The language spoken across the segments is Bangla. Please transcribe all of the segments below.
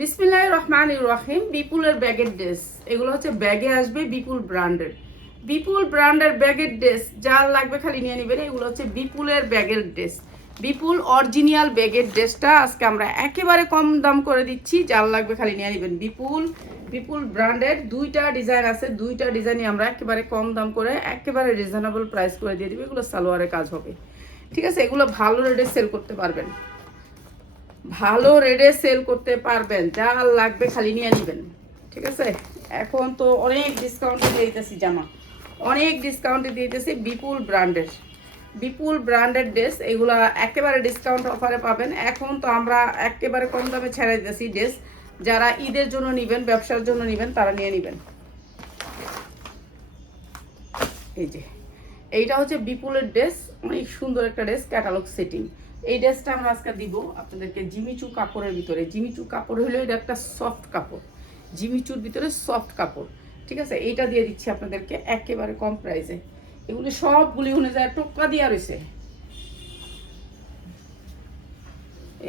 বিসমিল্লাহির রহমানির রহিম। বিপুলের ব্যাগের ড্রেস, এগুলো হচ্ছে ব্যাগে আসবে বিপুল ব্র্যান্ডের। বিপুল ব্র্যান্ডের ব্যাগের ড্রেস যার লাগবে খালি নিয়ে নেবেন। এগুলো হচ্ছে বিপুলের ব্যাগের ড্রেস, বিপুল অরিজিনাল ব্যাগের ড্রেসটা আজকে আমরা একেবারে কম দাম করে দিচ্ছি। যার লাগবে খালি নিয়ে নেবেন। বিপুল বিপুল ব্র্যান্ডের দুইটা ডিজাইন আছে, দুইটা ডিজাইনই আমরা একেবারে কম দাম করে একেবারে রিজনেবল প্রাইস করে দিয়ে দেবো। এগুলো সালোয়ারের কাজ হবে, ঠিক আছে? এগুলো ভালো রেটে সেল করতে পারবেন, ভালো রেটে সেল করতে পারবেন। যা লাগবে খালি নিয়ে নেবেন, ঠিক আছে? এখন তো অনেক ডিসকাউন্টে দিতেছি জামা, অনেক ডিসকাউন্টে দিতেছি। বিপুল ব্র্যান্ডের, বিপুল ব্র্যান্ডের ড্রেস, এগুলো একেবারে ডিসকাউন্ট অফারে পাবেন। এখন তো আমরা একেবারে কম দামে ছেড়ে দিতেছি ড্রেস। যারা ঈদের জন্য নেবেন, ব্যবসার জন্য নেবেন, তারা নিয়ে নেবেন। এই যে এইটা হচ্ছে বিপুলের ড্রেস, অনেক সুন্দর একটা ড্রেস, ক্যাটালগ সেটিং। এই ড্রেসটা আমরা আজকে দিব আপনাদেরকে জিমিচু কাপড়ের ভিতরে। জিমিচু কাপড় হলো এটা একটা সফট কাপড়, জিমিচুর ভিতরে সফট কাপড়, ঠিক আছে? এইটা দিয়ে দিচ্ছি আপনাদেরকে একেবারে কম প্রাইসে। এগুলি সবগুলি অনুযায়ী টোকা দেওয়া রয়েছে।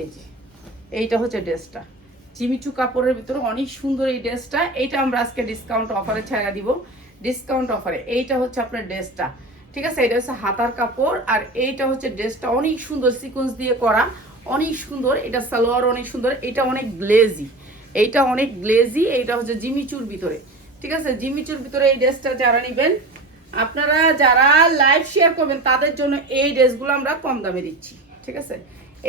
এই যে এইটা হচ্ছে ড্রেসটা, জিমিচু কাপড়ের ভিতরে অনেক সুন্দর এই ড্রেসটা। এইটা আমরা আজকে ডিসকাউন্ট অফারে ছাড়া দিব, ডিসকাউন্ট অফারে। এইটা হচ্ছে আপনার ড্রেসটা, ঠিক আছে? এটা হচ্ছে হাতার কাপড়, আর এইটা হচ্ছে ড্রেসটা অনেক সুন্দর সিকোয়েন্স দিয়ে করা, অনেক সুন্দর। এটা সালোয়ার অনেক সুন্দর, এটা অনেক গ্লেজি, এইটা অনেক গ্লেজি। এইটা হচ্ছে জিমিচুর ভিতরে, ঠিক আছে? জিমিচুর ভিতরে এই ড্রেসটা যারা নেবেন, আপনারা যারা লাইভ শেয়ার করবেন তাদের জন্য এই ড্রেসগুলো আমরা কম দামে দিচ্ছি, ঠিক আছে?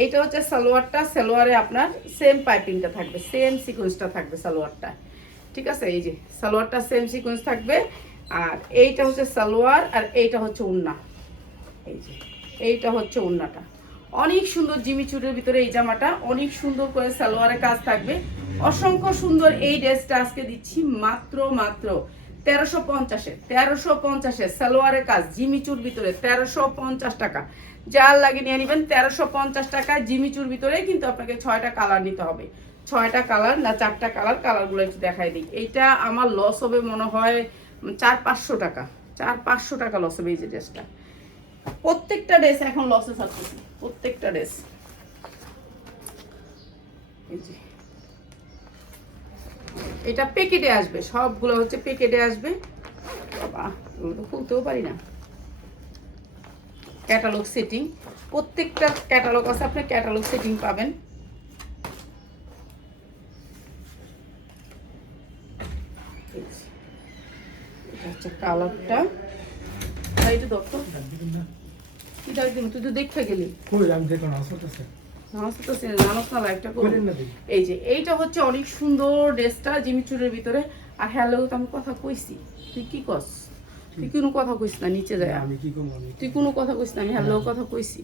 এইটা হচ্ছে সালোয়ারটা, সালোয়ারে আপনার সেম পাইপিংটা থাকবে, সেম সিকোয়েন্সটা থাকবে সালোয়ারটা, ঠিক আছে? এই যে সালোয়ারটা সেম সিকোয়েন্স থাকবে। আর এইটা হচ্ছে সালোয়ার, আর এইটা হচ্ছে ওড়না। এই যে এইটা হচ্ছে ওড়নাটা, অনেক সুন্দর জিমিচুরের ভিতরে এই জামাটা, অনেক সুন্দর করে সালোয়ারের কাজ থাকবে, অসংখ্য সুন্দর। এই ড্রেসটা আজকে দিচ্ছি মাত্র মাত্র 1350-এ, 1350-এ সালোয়ারের কাজ জিমিচুর ভিতরে 1350 টাকা। যার লাগে নিয়ে নেবেন 1350 টাকা জিমিচুর ভিতরে। কিন্তু আপনাকে 6টা কালার নিতে হবে, 6টা কালার না 4টা কালার। কালারগুলো একটু দেখাই দিই। এইটা আমার লস হবে মনে হয় 400-500 টাকা, 400-500 টাকা লস হবে এই যে ড্রেসটা। প্রত্যেকটা ড্রেস এখন লসে থাকতেছে, প্রত্যেকটা ড্রেস। এই যে এটা প্যাকেটে আসবে, সবগুলো হচ্ছে প্যাকেটে আসবে। বাবা এগুলো তো খুলতেও পারি না। ক্যাটালগ সেটিং, প্রত্যেকটা ক্যাটালগ আছে, আপনি ক্যাটালগ সেটিং পাবেন। এটা হচ্ছে কালারটা। এইটা দত্ত কি দাও দিন, তুই তো দেখতে গেলি। কই আমি দেখো না আসতেছে। এই যে এইটা হচ্ছে অনেক সুন্দর ড্রেসটা জিমিচুরের ভিতরে। আর হ্যালো তো আমি কথা কইছি, তুই কি কস? তুই কোনো কথা কইস না, নিচে যায়। আমি কি কম, তুই কোনো কথা কইস না, আমি হ্যালো কথা কইছি।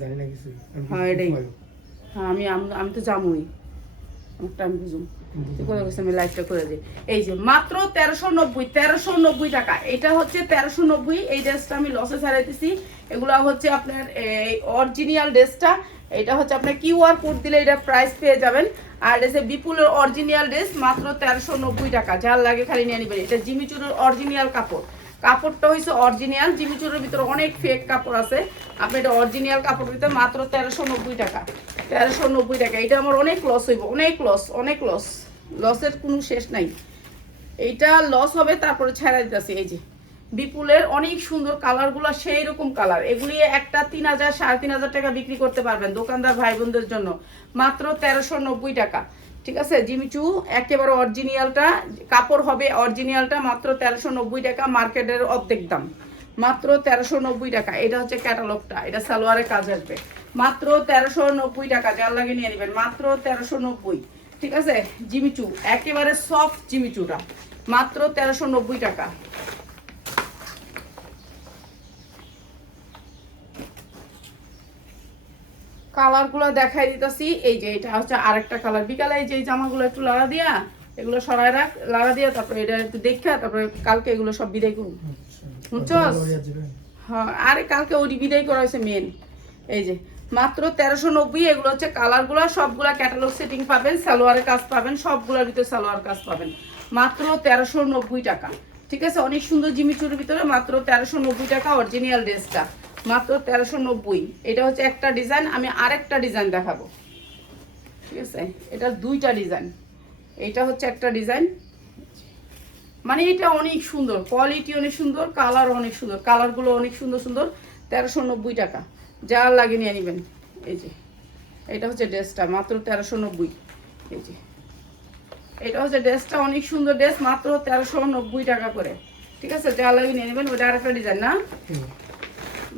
জানি না কিছু। হ্যাঁ এটাই, হ্যাঁ আমি আমি তো জামুই, আমারটা আমি বুঝুম। তুই কথা কইস, আমি লাইভটা করে দিই। এই যে মাত্র 1390, 1390 টাকা। এটা হচ্ছে 1390। এই ড্রেসটা আমি লসে ছাড়াইতেছি। এগুলো হচ্ছে আপনার এই অরিজিনাল ড্রেসটা। এটা হচ্ছে আপনার কিউআর কোড দিলে এটা প্রাইস পেয়ে যাবেন। আর এটা বিপুলের অরিজিনাল ড্রেস মাত্র 1390 টাকা। যার লাগে খালি নিয়ে নেবেন। এটা জিমিচুরের অরিজিনাল কাপড়, কাপড়টা হয়েছে অরিজিনাল। জিমিচুরের ভিতরে অনেক ফেক কাপড় আছে, আপনি এটা অরিজিনাল কাপড় দিতে মাত্র 1390 টাকা, 1390 টাকা। এটা আমার অনেক লস হইব, অনেক লস, অনেক লস, লসের কোনো শেষ নাই। এইটা লস হবে তারপরে ছেড়ে দিতেছি। এই যে বিপুলের অনেক সুন্দর কালারগুলো, সেই রকম কালার। এগুলি একটা 3000 3500 টাকা বিক্রি করতে পারবেন দোকানদার ভাই বোনদের জন্য, মাত্র 1390 টাকা, ঠিক আছে? জিমিচু একেবারে অরিজিনালটা কাপড় হবে, অরিজিনালটা মাত্র 1390 টাকা, মার্কেটের অর্ধেক দাম, মাত্র 1390 টাকা। এটা হচ্ছে ক্যাটালগটা, এটা সালোয়ারের কাজ আসবে, মাত্র 1390 টাকা। যার লাগে নিয়ে নেবেন, মাত্র 1390, ঠিক আছে? জিমিচু একেবারে সফট জিমিচুটা মাত্র 1390 টাকা। কালারগুলো দেখাই দিতেছি। এই যে এটা হচ্ছে আরেকটা কালার। বিকালে এই যে জামাগুলো একটু লাড়া দিয়া, এগুলো সরাই রাখ, লাড়া দিয়া, তারপরে এটা একটু দেখা, তারপরে কালকে এগুলো সব বিদায় করুন, বুঝছস? হ্যাঁ, আরে কালকে ওই বিদায় করা হয়েছে মেন। এই যে মাত্র 1390। এগুলো হচ্ছে কালারগুলো, সবগুলা ক্যাটালগ সেটিং পাবেন, সালোয়ারের কাজ পাবেন, সবগুলোর ভিতরে সালোয়ার কাজ পাবেন, মাত্র 1390 টাকা, ঠিক আছে? অনেক সুন্দর জিমিচুরের ভিতরে মাত্র 1390 টাকা। অরিজিনাল ড্রেসটা মাত্র 1390। এটা হচ্ছে একটা ডিজাইন, আমি আরেকটা ডিজাইন দেখাবো। ঠিক আছে, এটা দুইটা ডিজাইন, এইটা হচ্ছে একটা ডিজাইন। মানে এটা অনেক সুন্দর, কোয়ালিটি অনেক সুন্দর, কালার অনেক সুন্দর, কালারগুলো অনেক সুন্দর সুন্দর। 1390 টাকা, যা লাগে নিয়ে নেবেন। এই যে এটা হচ্ছে ড্রেসটা, মাত্র 1390। এই যে এটা হচ্ছে ড্রেসটা, অনেক সুন্দর ড্রেস, মাত্র 1390 টাকা করে। ঠিক আছে, যা লাগে নিয়ে নেবেন। ওটা আরেকটা ডিজাইন না,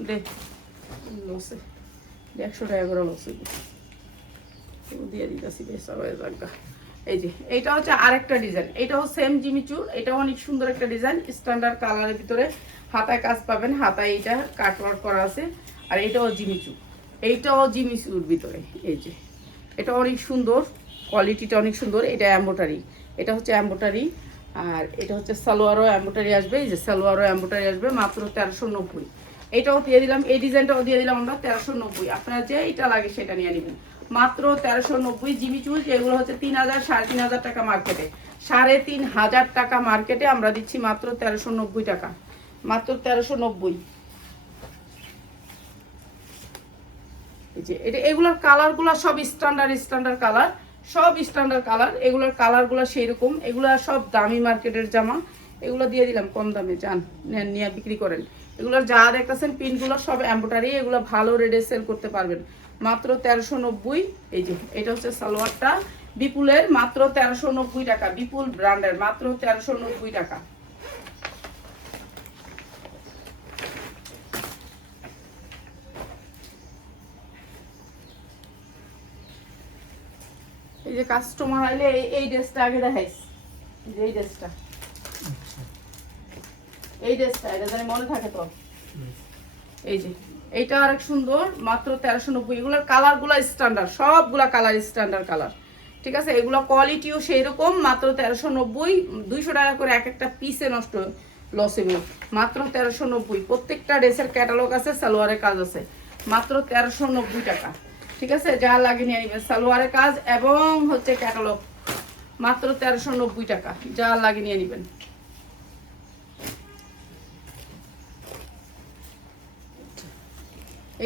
দেখ লসে 100 টাকা করে লসে দিয়ে দিতেছি বেশ জায়গা। এই যে এইটা হচ্ছে আরেকটা ডিজাইন, এটাও সেম জিমিচুর, এটাও অনেক সুন্দর একটা ডিজাইন, স্ট্যান্ডার্ড কালারের ভিতরে হাতায় কাজ পাবেন, হাতায় এইটা কাটওয়ার্ক করা আছে। আর এটাও জিমিচুর, এইটাও জিমিচুর ভিতরে। এই যে এটা অনেক সুন্দর, কোয়ালিটিটা অনেক সুন্দর। এটা এমব্রয়ডারি, এটা হচ্ছে এমব্রয়ডারি। আর এটা হচ্ছে সালোয়ারও এমব্রয়ডারি আসবে, এই যে সালোয়ারও এমব্রয়ডারি আসবে, মাত্র 1390। এটাও দিয়ে দিলাম, এই ডিজাইনটাও দিয়ে দিলাম আমরা 1390। আপনারা যে এটা লাগে সেটা নিয়ে নেবেন, মাত্র 1390। জিমি চুল যেগুলো হচ্ছে 3000 3500 টাকা মার্কেটে, 3500 টাকা মার্কেটে আমরা দিচ্ছি মাত্র 1390 টাকা, মাত্র 1390। এই যে এটা, এগুলোর কালারগুলো সব স্ট্যান্ডার্ড কালার, সব স্ট্যান্ডার্ড কালার। এগুলোর কালারগুলো সেই রকম, এগুলো সব দামি মার্কেটের জামা। এগুলো দিয়ে দিলাম কম দামে, যান নেন নিয়ে বিক্রি করেন। এগুলোর যা দেখতেছেন পিনগুলো সব এমব্রয়ডারি, এগুলো ভালো রেটে সেল করতে পারবেন, মাত্র 1390। এই যে এটা হচ্ছে সালোয়ারটা বিপুলের, মাত্র 1390 টাকা, বিপুল ব্র্যান্ডের, মাত্র 1390 টাকা। এই যে কাস্টমার আইলে এই ড্রেসটা আগে দেখাইস, এই ড্রেসটা, এই ড্রেসটা, এটা জানি মনে থাকে তো। এই যে এইটা আরেক সুন্দর, মাত্র 1390। এগুলোর কালারগুলো স্ট্যান্ডার্ড, সবগুলা কালার স্ট্যান্ডার্ড কালার। ঠিক আছে, এগুলো কোয়ালিটিও সেই রকম, মাত্র 1390। 200 টাকা করে এক একটা পিসে নষ্ট লস হবে, মাত্র 1390। প্রত্যেকটা ড্রেসের ক্যাটালগ আছে, সালোয়ারের কাজ আছে, মাত্র 1390 টাকা। ঠিক আছে, যা লাগে নিয়ে নেবেন, সালোয়ারের কাজ এবং হচ্ছে ক্যাটালগ, মাত্র 1390 টাকা, যা লাগে নিয়ে নেবেন।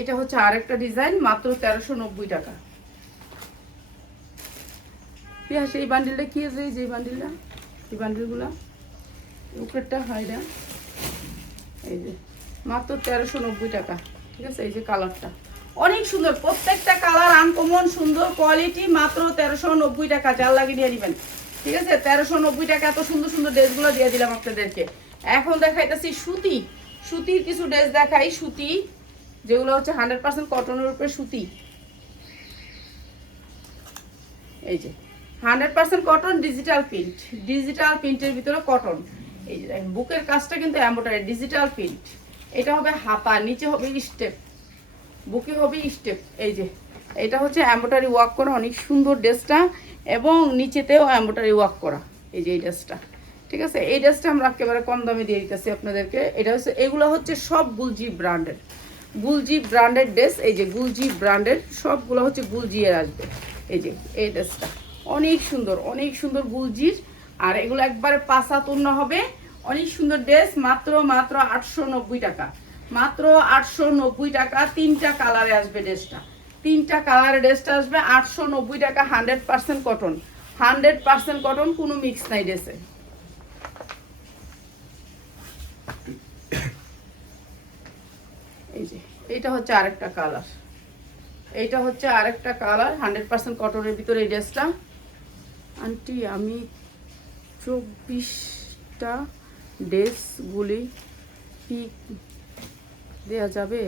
এটা হচ্ছে আরেকটা ডিজাইন, মাত্র 1390 টাকা। পিয়াস এই বান্ডিলটা কি আছে, এই যে বান্ডিলটা, এই বান্ডিলগুলা উপরেরটা হয় না, এই যে মাত্র 1390 টাকা। ঠিক আছে, এই যে কালারটা অনেক সুন্দর, প্রত্যেকটা কালার আনকমন সুন্দর, কোয়ালিটি, মাত্র 1390 টাকা, যার লাগে নিয়ে নেবেন। ঠিক আছে, 1390 টাকা এত সুন্দর সুন্দর ড্রেসগুলো দিয়ে দিলাম আপনাদেরকে। এখন দেখাইতেছি সুতি, সুতির কিছু ড্রেস দেখাই, সুতি যেগুলো হচ্ছে 100% কটনের উপরে সুতি। এই যে 100% কটন, ডিজিটাল প্রিন্ট, ডিজিটাল প্রিন্টের ভিতরে কটন। এই যে দেখেন বুকের কাজটা কিন্তু এমব্রয়ডারি, ডিজিটাল প্রিন্ট। এটা হবে হাতা, নিচে হবে স্টেপ, বুকে হবে স্টেপ। এই যে এটা হচ্ছে এমব্রয়ডারি ওয়ার্ক করা, অনেক সুন্দর ড্রেসটা, এবং নিচেতেও এমব্রয়ডারি ওয়ার্ক করা। এই যে এই ড্রেসটা, ঠিক আছে, এই ড্রেসটা আমরা একেবারে কম দামে দিয়ে দিতেছি আপনাদেরকে। এটা হচ্ছে, এগুলো হচ্ছে সব গুলজি ব্র্যান্ডের, গুলজি ব্র্যান্ডেড ড্রেস। এই যে গুলজি ব্র্যান্ডের সবগুলো হচ্ছে গুলজি এর আসবে। এই যে এই ড্রেসটা অনেক সুন্দর, অনেক সুন্দর গুলজির, আর এগুলো একবারে পাঁচা তন্ন হবে, অনেক সুন্দর ড্রেস, মাত্র 890 টাকা, মাত্র 890 টাকা। তিনটা কালারে আসবে ড্রেসটা, তিনটা কালারে ড্রেসটা আসবে 890 টাকা। 100% কটন, 100% কটন, কোনো মিক্স নাই ড্রেসে। এই যে এইটা হচ্ছে আরেকটা কালার, এইটা হচ্ছে আরেকটা কালার, 100% কটনের ভিতরে এই ড্রেসটা। আন্টি আমি 24টা ড্রেসগুলি পিক দেওয়া যাবে?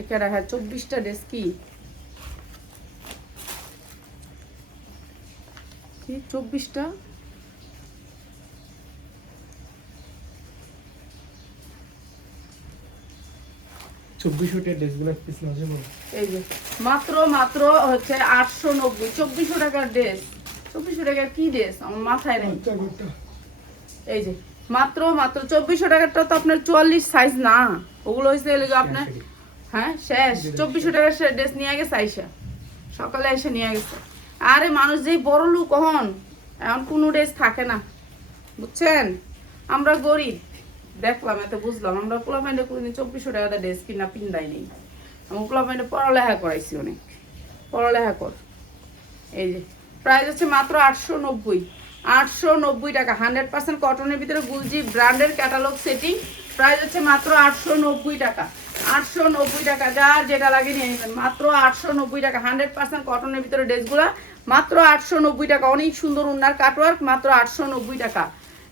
এখানে হ্যাঁ 24টা ড্রেস কি 24টা? এই যে মাত্র মাত্র হচ্ছে 890, 2400 টাকার ড্রেস। 2400 টাকার কি ড্রেস আমার মাথায় নেই। এই যে মাত্র মাত্র 2400 টাকারটা তো আপনার 44 সাইজ না, ওগুলো হয়েছে আপনার হ্যাঁ শেষ। 2400 টাকার ড্রেস নিয়ে গেছে আইসা, সকালে এসে নিয়ে গেছে। আরে মানুষ যেই বড় লোক হন, এখন কোনো ড্রেস থাকে না, বুঝছেন? আমরা গরিব, দেখলাম এত বুঝলাম। আমরা পোলা প্যান্টে কোনোদিন 2400 টাকা ড্রেস কিনা পিন্দাই নেই। আমার পোলা প্যান্টে পড়ালেখা করাইছি অনেক, পড়ালেখা কর। এই যে প্রাইস হচ্ছে মাত্র 890, 890 টাকা। 100% কটনের ভিতরে গুলজি ব্র্যান্ডের ক্যাটালগ সেটিং, প্রাইস হচ্ছে মাত্র 890 টাকা, 890 টাকা। যার যেটা লাগে নিয়ে নেবেন, মাত্র 890 টাকা। 100% কটনের ভিতরে ড্রেসগুলো মাত্র 890 টাকা। অনেক সুন্দর উন্নার কাটওয়ার্ক, মাত্র 890 টাকা।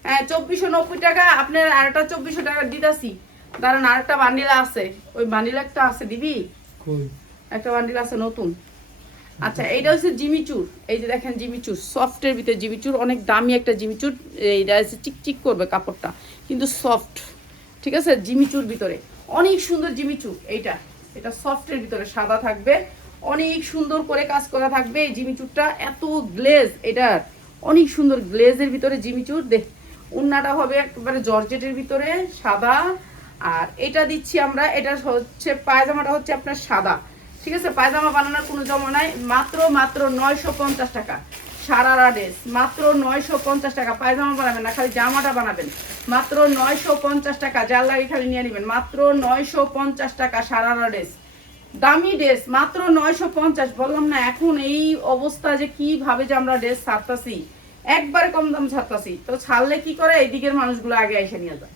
হ্যাঁ 2490 টাকা। আপনার আরেকটা 2400 টাকা দিতেছি, দাঁড়ান আরেকটা বান্ডিল আছে, ওই বান্ডিল একটা আছে দিবি, কই একটা বান্ডিল আছে নতুন। আচ্ছা এইটা হচ্ছে জিমিচুর, এই যে দেখেন জিমিচুর সফটের ভিতরে জিমিচুর, অনেক দামি একটা জিমিচুর। এইটা হচ্ছে চিকচিক করবে কাপড়টা, কিন্তু সফট, ঠিক আছে। জিমিচুর ভিতরে অনেক সুন্দর জিমিচুর। এইটা এটা সফটের ভিতরে সাদা থাকবে, অনেক সুন্দর করে কাজ করা থাকবে। এই জিমিচুরটা এত গ্লেজ, এটা অনেক সুন্দর গ্লেজের ভিতরে জিমিচুর। দেখ উন্নাটা হবে একেবারে জর্জেটের ভিতরে সাদা। আর এটা দিচ্ছি আমরা, এটা হচ্ছে পায়জামাটা হচ্ছে আপনার সাদা, ঠিক আছে। পায়জামা বানানোর কোনো জমা নাই। মাত্র মাত্র 950 টাকা সারারা ড্রেস, মাত্র 950 টাকা। পায়জামা বানাবেন না, খালি জামাটা বানাবেন, মাত্র 950 টাকা। যার লাগে খালি নিয়ে নেবেন, মাত্র 950 টাকা সারারা ড্রেস। দামি ড্রেস মাত্র 950। বললাম না এখন এই অবস্থা যে কিভাবে যে আমরা ড্রেস ছাড়তাছি, একবারে কম দাম ছাড়তাছি। তো ছাড়লে কি করে, এইদিকের মানুষগুলো আগে এসে নিয়ে যায়,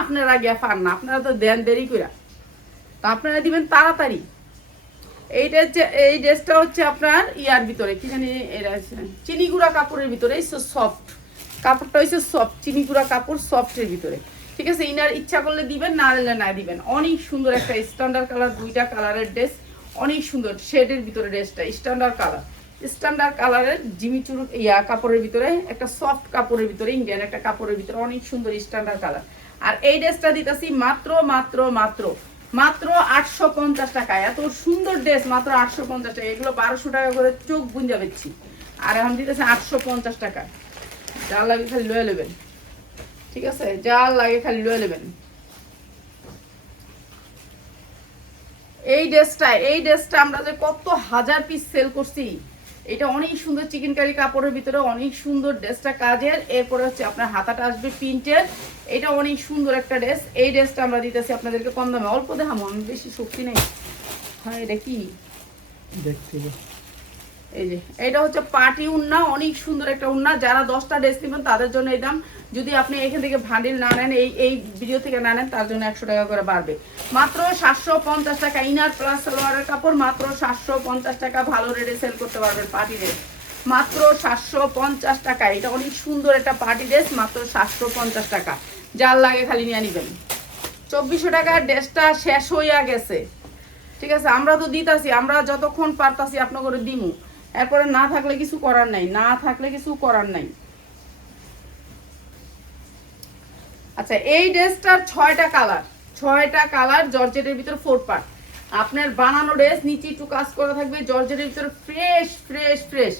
আপনারা আগে পান না, আপনারা তো দেন দেরি করে, তো আপনারা দিবেন তাড়াতাড়ি। এইটা হচ্ছে, এই ড্রেসটা হচ্ছে আপনার ইয়ার ভিতরে কি জানি, এটা হচ্ছে চিনিগুড়া কাপড়ের ভিতরে, সফট কাপড়টা হচ্ছে সফট, চিনিগুড়া কাপড় সফটের ভিতরে, ঠিক আছে। ইনার ইচ্ছা করলে দিবেন, না হলে না দিবেন। অনেক সুন্দর একটা স্ট্যান্ডার্ড কালার, দুইটা কালারের ড্রেস, অনেক সুন্দর শেডের ভিতরে ড্রেসটা স্ট্যান্ডার্ড কালার, স্ট্যান্ডার্ড কালারের জিমিচুর ইয়া কাপড়ের ভিতরে, একটা সফট কাপড়ের ভিতরে, ইন্ডিয়ান একটা কাপড়ের ভিতরে, অনেক সুন্দর স্ট্যান্ডার্ড কালার। আর এই ড্রেসটা দিতেছি মাত্র মাত্র মাত্র মাত্র 850 টাকা। এত সুন্দর ড্রেস মাত্র 850 টাকা। এগুলো 1200 টাকা করে চোখ গুঞ্জা বেচছি, আর এখন দিতেছে 850 টাকা। যার লাগে খালি লয়ে নেবেন, ঠিক আছে, যার লাগে খালি লয়ে নেবেন। এই ড্রেসটা আমরা যে কত হাজার পিস সেল করছি। এটা অনেক সুন্দর চিকেন কারি কাপড়ের ভিতরে, অনেক সুন্দর ড্রেসটা কাজের। এরপরে হচ্ছে আপনার হাতাটা আসবে প্রিন্টের, এটা অনেক সুন্দর একটা ড্রেস। এই ড্রেসটা আমরা দিতেছি আপনাদেরকে কম দামে, অল্প দেখামো, আমি বেশি শক্তি নেই। হ্যাঁ এটা কি দেখছি এই যে এটা হচ্ছে পার্টি উন্না, অনেক সুন্দর একটা উন্না। যারা 10টা ড্রেস নেবেন তাদের জন্য এই দাম। যদি আপনি এখান থেকে ভান্ডিল না নেন, এই ভিডিও থেকে না নেন, তার জন্য 100 টাকা করে বাড়বে। মাত্র 750 টাকা ইনার প্লাস সালোয়ারের কাপড়, মাত্র 750 টাকা। ভালো রেটে সেল করতে পারবেন পার্টি ড্রেস, মাত্র 750 টাকা। এটা অনেক সুন্দর একটা পার্টি ড্রেস, মাত্র 750 টাকা। যার লাগে খালি নিয়ে নিবেন। 2400 টাকার ড্রেসটা শেষ হইয়া গেছে, ঠিক আছে। আমরা তো দিতাছি, আমরা যতক্ষণ পারতাছি আপনাকে দিমু, এরপরে না থাকলে কিছু করার নাই, না থাকলে কিছু করার নাই। আচ্ছা এই ড্রেসটার 6টা কালার, 6টা কালার, জর্জেটের ভিতর 4 পার্ট। আপনার বানানো ড্রেস নিচে একটু কাজ করা থাকবে, জর্জেটের ভিতর ফ্রেশ ফ্রেশ ফ্রেশ।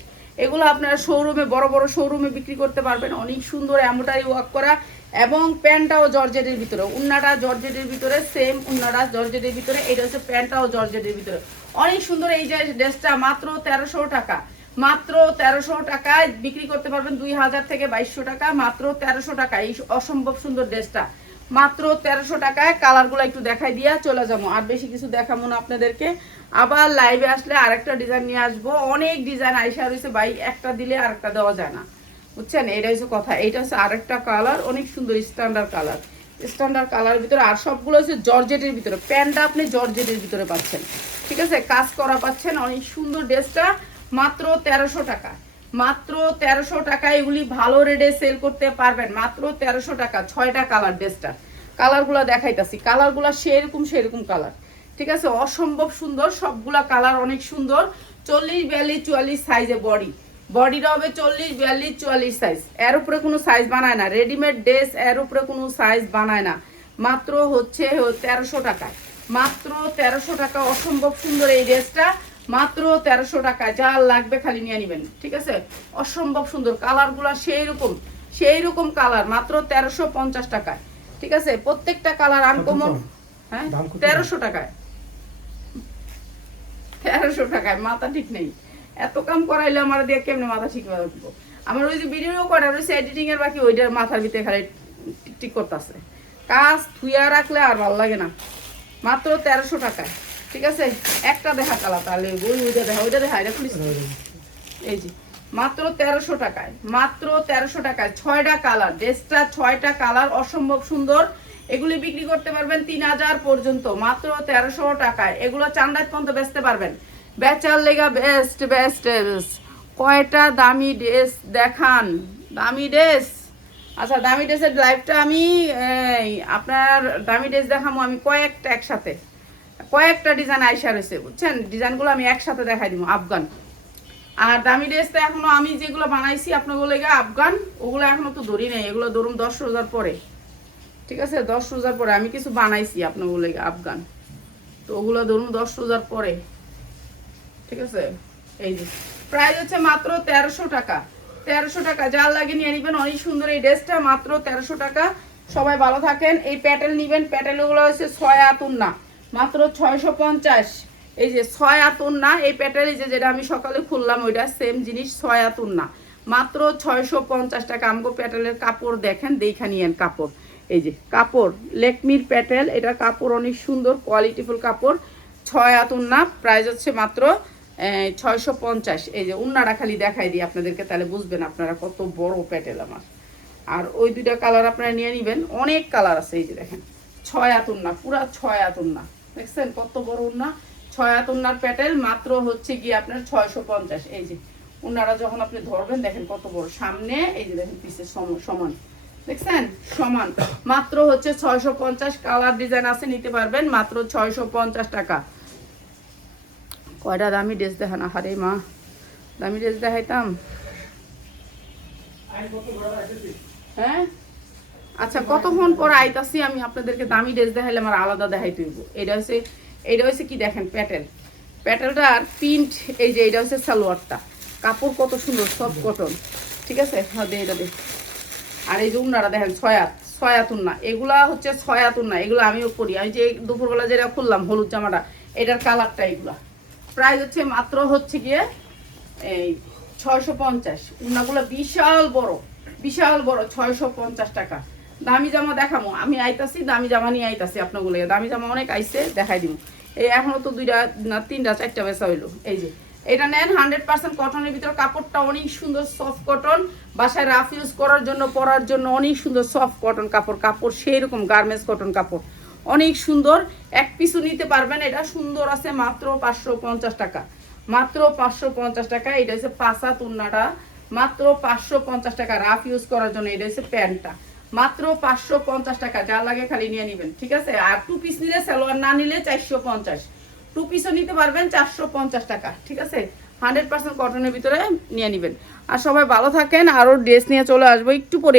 এগুলো আপনারা শোরুমে, বড় বড় শোরুমে বিক্রি করতে পারবেন। অনেক সুন্দর এমব্রয়ডারি ওয়ার্ক করা, এবং প্যান্টটাও জর্জেটের ভিতরে, উন্নাটা জর্জেটের ভিতরে, সেম উন্নাটা জর্জেটের ভিতরে। এটা হচ্ছে প্যান্টটাও জর্জেটের ভিতরে, অনেক সুন্দর। এই যে ড্রেসটা মাত্র 1300 টাকা, মাত্র 1300 টাকায় বিক্রি করতে পারবেন 2000 থেকে 2200 টাকা, মাত্র 1300 টাকা। এই অসম্ভব সুন্দর ড্রেসটা মাত্র 1300 টাকায়। কালারগুলো একটু দেখাই দিয়া চলে যাবো, আর বেশি কিছু দেখাবো না আপনাদেরকে। আবার লাইভে আসলে আরেকটা ডিজাইন নিয়ে আসবো, অনেক ডিজাইন আইসা রয়েছে ভাই, একটা দিলে আরেকটা দেওয়া যায় না, বুঝছেন। এটা হচ্ছে কথা। এটা হচ্ছে আরেকটা কালার, অনেক সুন্দর স্ট্যান্ডার্ড কালার, স্ট্যান্ডার্ড কালারের ভিতরে। আর সবগুলো হচ্ছে জর্জেটের ভিতরে, প্যান্টটা আপনি জর্জেটের ভিতরে পাচ্ছেন, ঠিক আছে, কাজ করা পাচ্ছেন। অনেক সুন্দর ড্রেসটা মাত্র 1300 টাকা, মাত্র 1300 টাকা। এগুলি ভালো রেটে সেল করতে পারবেন, মাত্র 1300 টাকা। 6টা কালার ড্রেসটা, কালারগুলো দেখাইতাছি, কালারগুলো সেরকম সেরকম কালার, ঠিক আছে, অসম্ভব সুন্দর সবগুলা কালার, অনেক সুন্দর। 40, 42, 44 সাইজে বডিটা হবে 40, 42, 44 সাইজ। এর উপরে কোনো সাইজ বানায় না, রেডিমেড ড্রেস এর উপরে কোনো সাইজ বানায় না। মাত্র হচ্ছে 1300 টাকায়, মাত্র 1300 টাকা। অসম্ভব সুন্দর এই ড্রেসটা, মাত্র 1300 টাকা। যা লাগবে খালি নিয়ে নেবেন, ঠিক আছে। অসম্ভব সুন্দর কালারগুলা, সেই রকম কালার, মাত্র 1350 টাকায়, ঠিক আছে। প্রত্যেকটা কালার আনকমন। হ্যাঁ 1300 টাকায়, 1300 টাকায়। মাথা ঠিক নেই, এত কাম করাইলে আমার দিয়ে কেমনে মাথা ঠিক রাখবো। আমার ওই যে ভিডিও করা রয়েছে এডিটিং এর, বাকি ওইটার মাথার ভিতরে খালি টিক করতেছে। কাজ থুইয়া রাখলে আর ভালো লাগে না। মাত্র 1300 টাকায়, ঠিক আছে। একটা দেখা কালা, তাহলে ওইটা দেখা, ওইটা দেখা, এটা খুলিস। এই যে মাত্র 1300 টাকায়, মাত্র 1300 টাকায় 6টা কালার, ড্রেসটা 6টা কালার অসম্ভব সুন্দর। এগুলি বিক্রি করতে পারবেন 3000 পর্যন্ত, মাত্র 1300 টাকায়। এগুলো চান্দাত পর্যন্ত বেচতে পারবেন। বেচার লেগা বেস্ট বেস্ট বেস্ট। কয়টা দামি ড্রেস দেখান, দামি ড্রেস। আচ্ছা দামি ড্রেসের লাইভটা আমি আপনার দামি ড্রেস দেখাবো আমি কয়েকটা একসাথে, কয়েকটা ডিজাইন আইসা রয়েছে বুঝছেন, ডিজাইনগুলো আমি একসাথে দেখাই দিব। আফগান আর দামি ড্রেসটা এখনো আমি যেগুলো বানাইছি আপনাগুলো লেগে আফগান, ওগুলো এখনো তো ধরি নাই, এগুলো ধরুন 10 রোজার পরে, ঠিক আছে 10 রোজার পরে আমি কিছু বানাইছি আপনাগুলো লেগে আফগান, তো ওগুলো ধরুন 10 রোজার পরে, ঠিক আছে। এই যে প্রাইস হচ্ছে মাত্র 1300 টাকা, 1300 টাকা। যার লাগে নিয়ে নিবেন, অনেক সুন্দর এই ড্রেসটা, মাত্র 1300 টাকা। সবাই ভালো থাকেন। এই প্যাটেল নিবেন, প্যাটেলগুলো হচ্ছে 6 আতুন না, মাত্র 650। এই যে 6 আতুন না, এই প্যাটেল এই যে যেটা আমি সকালে খুললাম ওইটা সেম জিনিস, 6 আতুন না, মাত্র 650 টাকা। আমগো প্যাটেলের কাপড় দেখেন, দেখা নিয়েন কাপড়। এই যে কাপড় লেকমির প্যাটেল, এটা কাপড় অনেক সুন্দর কোয়ালিটিফুল কাপড়, 6 আতুন না, প্রাইস হচ্ছে মাত্র 650। এই যে উন্নাটা খালি দেখাই দিই আপনাদেরকে, তাহলে বুঝবেন আপনারা কত বড় প্যাটেল আমার। আর ওই দুইটা কালার আপনারা নিয়ে নেবেন, অনেক কালার আছে। এই যে দেখেন 6 আতুন না, পুরা 6 আতুন না, দেখছেন কত বড় উন্না, 6 আতুন্নার প্যাটেল, মাত্র হচ্ছে গিয়ে আপনার 650। এই যে উন্নাটা যখন আপনি ধরবেন দেখেন কত বড়, সামনে এই যে দেখেন পিসের সমান, দেখছেন সমান, মাত্র হচ্ছে 650। কালার ডিজাইন আছে, নিতে পারবেন মাত্র 650 টাকা। কয়টা দামি ড্রেস দেখান, আহারে মা দামি ড্রেস দেখাইতাম। হ্যাঁ আচ্ছা কতক্ষণ পর আইতাছি আমি আপনাদেরকে, দামি ড্রেস দেখাইলে আমার আলাদা দেখাই তুইব। এটা হচ্ছে কি দেখেন প্যাটেল, প্যাটেলটার প্রিন্ট, এই যে এটা হচ্ছে সালোয়ারটা, কাপড় কত সুন্দর সফট কটন, ঠিক আছে। হ্যাঁ দে এটা দে। আর এই যে উন্নাটা দেখেন 6 আতুন না, এগুলা হচ্ছে 6 আতুন না, এগুলো আমিও পরি। আমি যে দুপুরবেলা যেটা খুললাম হলুদ জামাটা, এটার কালারটা এগুলা। প্রাইস হচ্ছে মাত্র হচ্ছে গিয়ে এই 650। উন্নাগুলো বিশাল বড়, বিশাল বড়, 650 টাকা। দামি জামা দেখামো আমি, আইতাছি দামি জামা নিয়ে আইতাছি আপনাগুলো। দামি জামা অনেক আইছে, দেখাই দিব। এই এখনো তো 2টা না 3টা 4টা বেচা হইলো। এই যে এটা নেন, 100% কটনের ভিতরে, কাপড়টা অনেক সুন্দর সফট কটন, বাসায় রাফ ইউজ করার জন্য পরার জন্য অনেক সুন্দর সফট কটন কাপড়, কাপড় সেই রকম গার্মেন্টস কটন কাপড়, অনেক সুন্দর। এক পিসও নিতে পারবেন, এটা সুন্দর আছে, মাত্র 550 টাকা, মাত্র 550 টাকা। এটা হচ্ছে 5 আতুন উন্নাটা, মাত্র 550 টাকা রাফ ইউজ করার জন্য। এটা হচ্ছে প্যান্টটা, মাত্র 550 টাকা। যা লাগে খালি নিয়ে নেবেন, ঠিক আছে। আর 2 পিস নিলে, সালোয়ার না নিলে 450, 2 পিসও নিতে পারবেন 450 টাকা, ঠিক আছে। 100% কটনের ভিতরে নিয়ে নেবেন। আর সবাই ভালো থাকেন, আরও ড্রেস নিয়ে চলে আসবো একটু পরে।